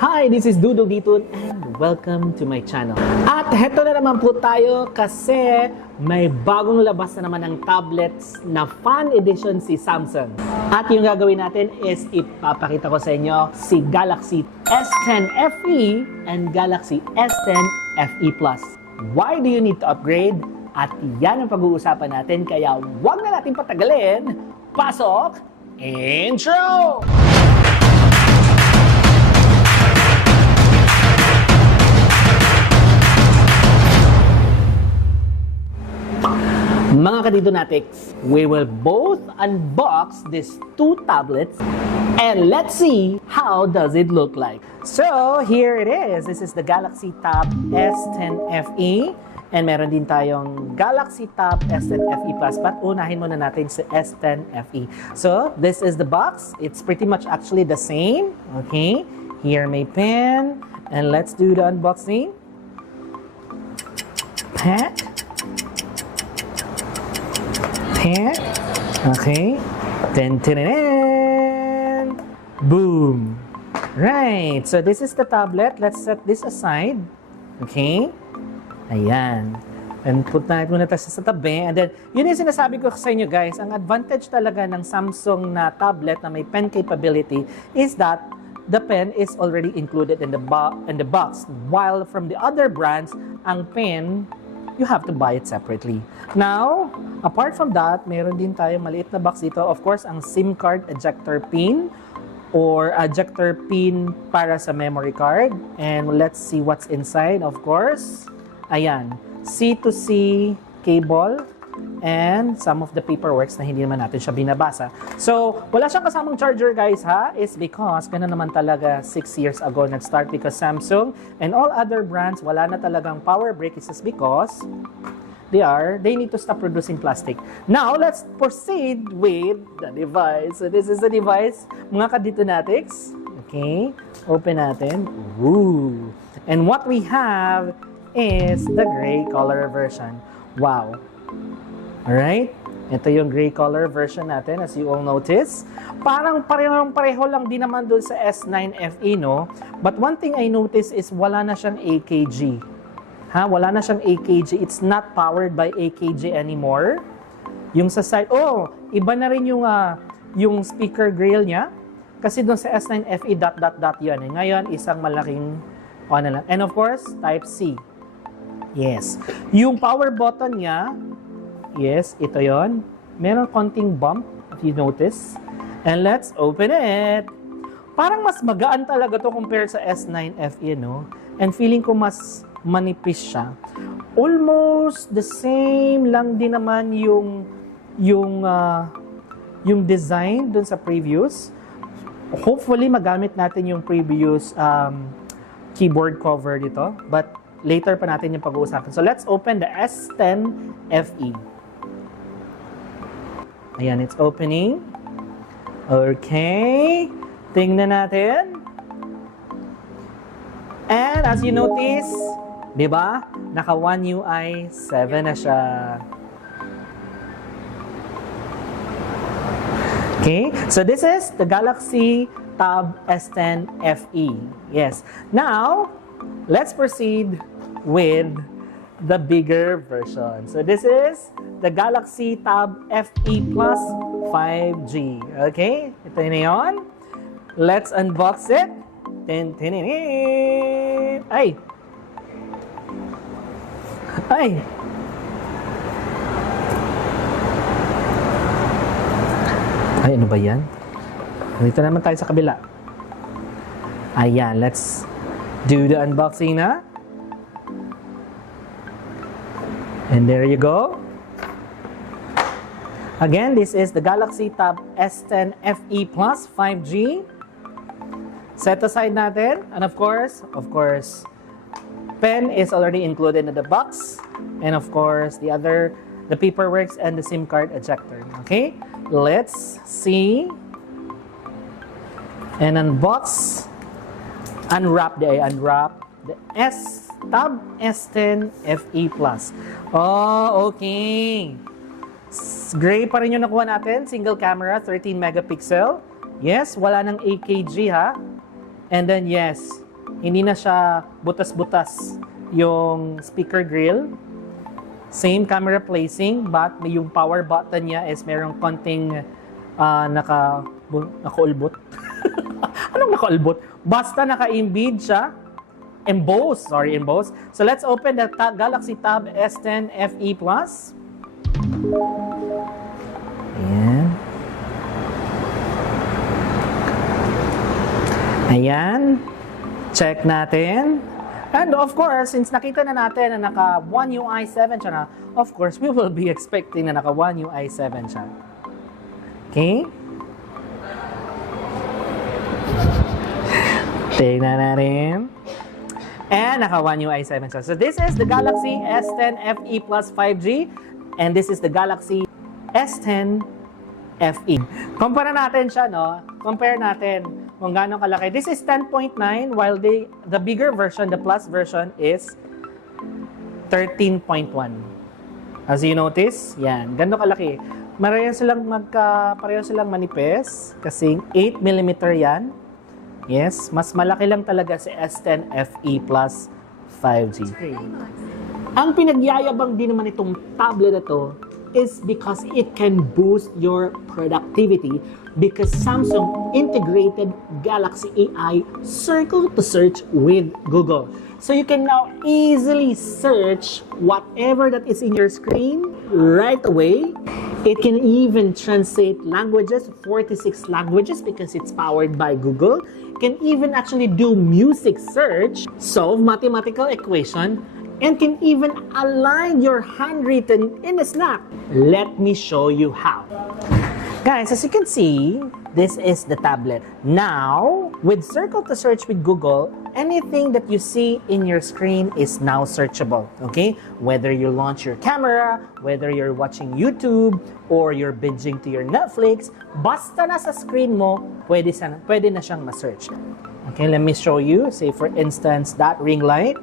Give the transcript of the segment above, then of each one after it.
Hi, this is Dudong Ditun and welcome to my channel. At heto na naman po tayo kasi may bagong labas na naman ng tablets na fan edition si Samsung. At yung gagawin natin is ipapakita ko sa inyo si Galaxy S10 FE and Galaxy S10 FE Plus. Why do you need to upgrade? At yan ang pag-uusapan natin kaya wag na natin patagalin. Pasok! Intro! Mga kadidonatics, we will both unbox these two tablets and let's see how does it look like. So, here it is. This is the Galaxy Tab S10 FE and meron din tayong Galaxy Tab S10 FE Plus but unahin muna natin si S10 FE. So, this is the box. It's pretty much actually the same. Okay, here may pen and let's do the unboxing. Pack. Okay. Ten. Boom. Right. So this is the tablet. Let's set this aside. Okay. Ayan. And put natin muna tayo sa tabi. And then, yun yung sinasabi ko sa inyo guys. Ang advantage talaga ng Samsung na tablet na may pen capability is that the pen is already included in the box. While from the other brands, ang pen you have to buy it separately. Now, apart from that, meron din tayo maliit na box dito. Of course, ang SIM card ejector pin or ejector pin para sa memory card. And let's see what's inside, of course. Ayan, C2C cable and some of the paperworks na hindi naman natin siya binabasa. So, wala siyang kasamang charger guys ha, is because ganun naman talaga 6 years ago nag-start because Samsung and all other brands wala na talagang power brick is because they need to stop producing plastic. Now, let's proceed with the device. So, this is the device, mga kadidonatics. Okay, open natin. Ooh. And what we have is the gray color version. Wow. Alright? Ito yung gray color version natin as you all notice. Parang pareho lang din naman dun sa S9 FE, no? But one thing I noticed is wala na siyang AKG. Wala na siyang AKG. It's not powered by AKG anymore. Yung sa side, iba na rin yung speaker grill niya. Kasi dun sa S9 FE yan. Ngayon, isang malaking lang. And of course, Type-C. Yes. Yung power button niya, yes, ito yon. Meron konting bump, if you notice. And let's open it. Parang mas magaan talaga to compare sa S9 FE, no? And feeling ko mas manipis siya. Almost the same lang din naman yung design dun sa previous. Hopefully, magamit natin yung previous keyboard cover dito. But later pa natin yung pag-uusapan. So, let's open the S10 FE. Ayan, it's opening. Okay. Tingnan natin. And as you notice, di ba? Naka One UI 7 na siya. Okay. So this is the Galaxy Tab S10 FE. Yes. Now, let's proceed with the bigger version. So this is the Galaxy Tab FE Plus 5G. Okay? Ito na yun. Let's unbox it. Ay! Ay! Ay, ano ba yan? Dito naman tayo sa kabila. Ayan, let's do the unboxing na. And there you go. Again, this is the Galaxy Tab S10 FE Plus 5G. Set aside natin. And of course, pen is already included in the box. And of course, the paperwork and the SIM card ejector. Okay? Let's see. And unwrap the Tab S10 FE Plus. Oh, okay. Gray pa rin yung nakuha natin. Single camera, 13 megapixel. Yes, wala ng AKG ha. And then yes, Hindi na siya butas-butas yung speaker grill. Same camera placing, but yung power button niya is merong konting nakaulbot. Anong nakaulbot? Basta naka-embed siya. Emboss. So let's open the Galaxy Tab S10 FE Plus. Ayan. Check natin. And of course, since nakita na natin na naka One UI 7 siya na, of course, we will be expecting na naka One UI 7 siya. Okay? Tingnan natin. And naka One UI 7 siya. So this is the Galaxy S10 FE Plus 5G. And this is the Galaxy S10 FE. Compare natin siya, no? Compare natin kung gaano kalaki. This is 10.9 while the bigger version, the Plus version is 13.1. As you notice, yan, gano'n kalaki. Pareho silang manipis kasi 8mm yan. Yes, mas malaki lang talaga si S10 FE Plus 5G. Ang pinagyayabang din naman itong tablet na to is because it can boost your productivity because Samsung integrated Galaxy AI Circle to Search with Google. So you can now easily search whatever that is in your screen right away. It can even translate languages, 46 languages because it's powered by Google. It can even actually do music search, solve mathematical equation, and can even align your handwritten in a snap. Let me show you how. Guys, as you can see, this is the tablet. Now, with Circle to Search with Google, anything that you see in your screen is now searchable, okay? Whether you launch your camera, whether you're watching YouTube, or you're binging to your Netflix, basta nasa screen mo, pwede na siyang ma-search. Okay, let me show you. Say for instance, that ring light.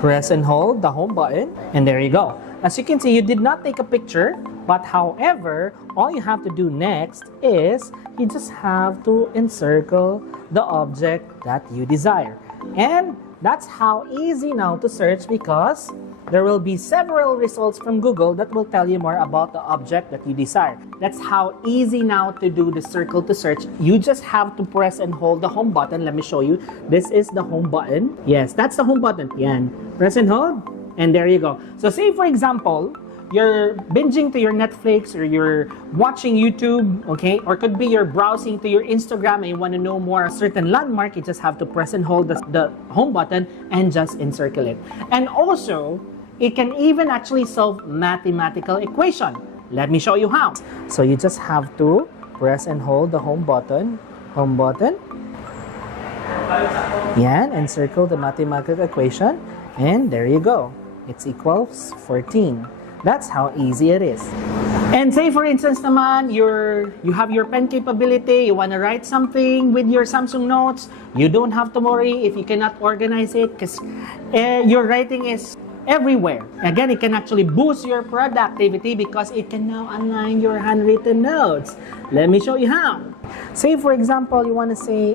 Press and hold the home button, and there you go. As you can see, you did not take a picture, but however, all you have to do next is you just have to encircle the object that you desire. And that's how easy now to search because there will be several results from Google that will tell you more about the object that you desire. That's how easy now to do the Circle to Search. You just have to press and hold the home button. Let me show you. This is the home button. Yes, that's the home button. Yan. Press and hold, and there you go. So say for example, you're binging to your Netflix or you're watching YouTube, okay? Or could be you're browsing to your Instagram and you want to know more a certain landmark, you just have to press and hold the home button and just encircle it. And also, it can even actually solve mathematical equation. Let me show you how. So you just have to press and hold the home button. Yan, encircle the mathematical equation. And there you go. It's equals 14. That's how easy it is. And say for instance naman, you have your pen capability, you want to write something with your Samsung Notes, you don't have to worry if you cannot organize it because your writing is everywhere. Again, it can actually boost your productivity because it can now align your handwritten notes. Let me show you how. Say for example, you want to say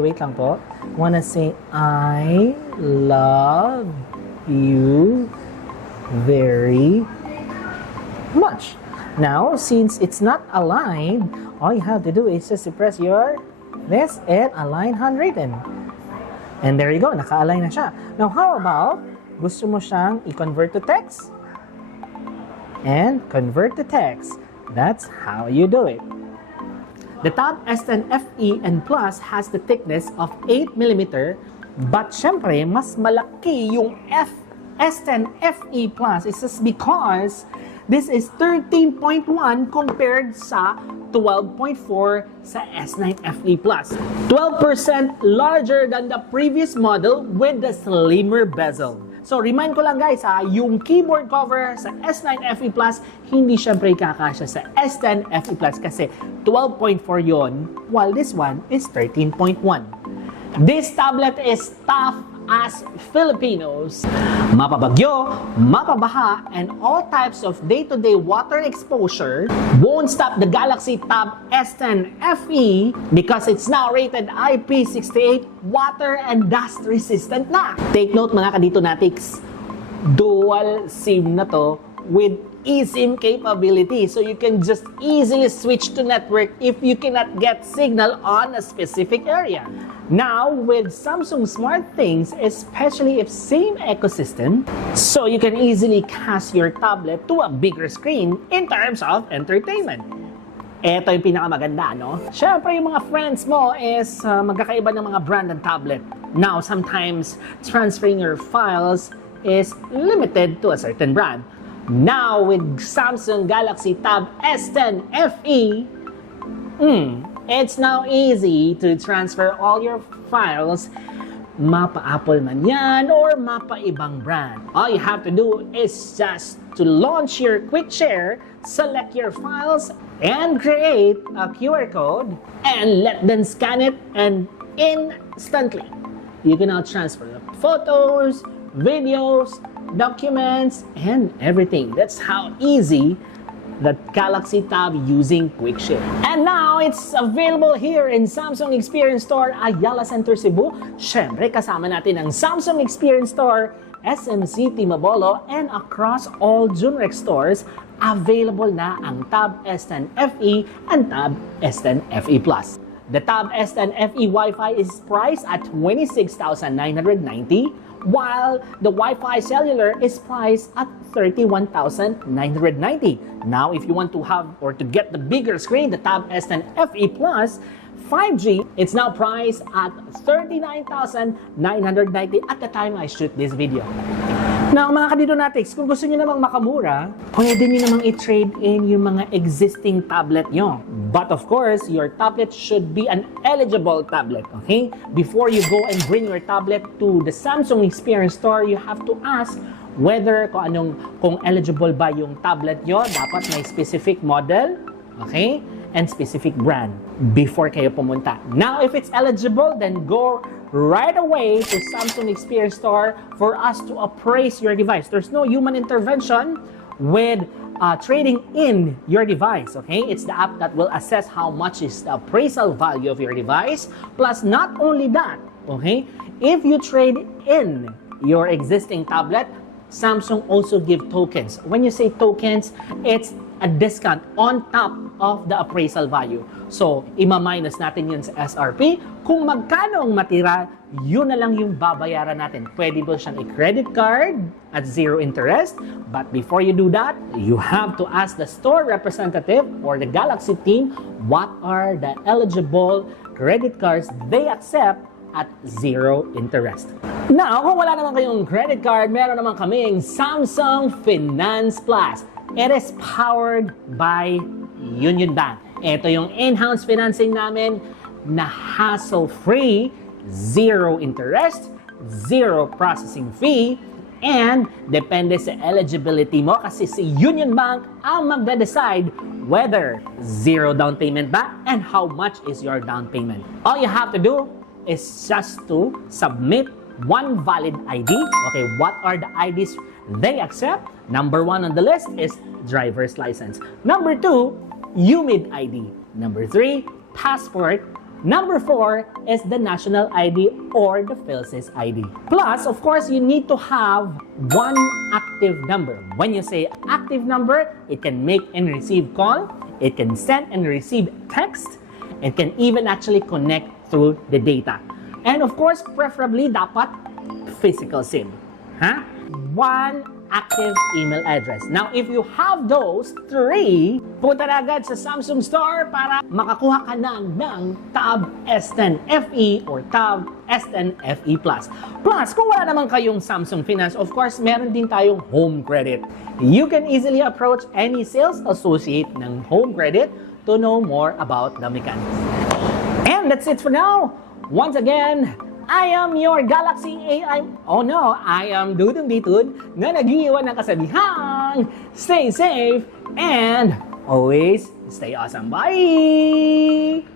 wait lang po. Want to say I love you very much. Now, since it's not aligned, all you have to do is just to press this and align handwritten. And there you go, naka-align na siya. Now, how about gusto mo siyang i-convert to text? And convert to text. That's how you do it. The Tab S10 FE and Plus has the thickness of 8mm, but syempre, mas malaki yung S10 FE Plus. It's just because this is 13.1 compared sa 12.4 sa S9 FE Plus. 12% larger than the previous model with the slimmer bezel. So, remind ko lang guys yung keyboard cover sa S9 FE Plus, hindi syempre kakasya sa S10 FE Plus kasi 12.4 yon, while this one is 13.1. This tablet is tough as Filipinos. Mapabagyo, mapabaha, and all types of day-to-day water exposure won't stop the Galaxy Tab S10 FE because it's now rated IP68 water and dust resistant na. Take note mga kadito-natics, dual SIM na to with eSIM capability, so you can just easily switch to network if you cannot get signal on a specific area. Now, with Samsung SmartThings, especially if same ecosystem, so you can easily cast your tablet to a bigger screen in terms of entertainment. Ito yung pinakamaganda, no? Siyempre, yung mga friends mo is magkakaiba ng mga brand ng tablet. Now, sometimes transferring your files is limited to a certain brand. Now, with Samsung Galaxy Tab S10 FE, it's now easy to transfer all your files, mapa-Apple man yan or mapa-ibang brand. All you have to do is just to launch your Quick Share, select your files, and create a QR code, and let them scan it, and instantly, you can now transfer the photos, videos, documents, and everything. That's how easy that Galaxy Tab using Quick Share. And now, it's available here in Samsung Experience Store, Ayala Center, Cebu. Syempre, kasama natin ang Samsung Experience Store, SMC Timabolo, and across all Junrex stores, available na ang Tab S10 FE and Tab S10 FE Plus. The Tab S10 FE Wi-Fi is priced at 26,990, while the Wi-Fi cellular is priced at 31,990. Now, if you want to have or to get the bigger screen, the Tab S10 FE Plus 5G, it's now priced at 39,990 at the time I shoot this video. Now, mga kadidonatics, kung gusto nyo namang makamura, pwede nyo namang i-trade in yung mga existing tablet nyo. But of course, your tablet should be an eligible tablet, okay? Before you go and bring your tablet to the Samsung Experience Store, you have to ask whether kung eligible ba yung tablet nyo, dapat may specific model, okay? And specific brand before kayo pumunta. Now, if it's eligible, then go right away to Samsung Experience Store for us to appraise your device. There's no human intervention with trading in your device, okay? It's the app that will assess how much is the appraisal value of your device. Plus, not only that, okay? If you trade in your existing tablet, Samsung also give tokens. When you say tokens, it's a discount on top of the appraisal value. So, ima-minus natin yun sa SRP. Kung magkano ang matira, yun na lang yung babayaran natin. Pwede ba siyang i-credit card at zero interest? But before you do that, you have to ask the store representative or the Galaxy team what are the eligible credit cards they accept at zero interest. Now, kung wala naman kayong credit card, meron naman kaming Samsung Finance Plus. It is powered by Union Bank. Ito yung in-house financing namin na hassle-free, zero interest, zero processing fee, and depende sa eligibility mo kasi si Union Bank ang magde-decide whether zero down payment ba and how much is your down payment. All you have to do is just to submit one valid ID. Okay, what are the IDs they accept? Number 1 on the list is driver's license. Number 2, UMID ID. Number 3, passport. Number 4 is the national ID or the PhilSys ID. Plus, of course, you need to have one active number. When you say active number, it can make and receive call, it can send and receive text, it can even actually connect through the data. And of course, preferably dapat physical SIM. One active email address. Now, if you have those 3, punta na agad sa Samsung Store para makakuha ka na ng Tab S10 FE or Tab S10 FE Plus. Plus, kung wala naman kayong Samsung Finance, of course, meron din tayong home credit. You can easily approach any sales associate ng home credit to know more about the mechanics. And that's it for now. Once again, I am your Galaxy AI... Oh no, I am Dudong Ditud na nag-iwan ng kasabihang stay safe and always stay awesome. Bye!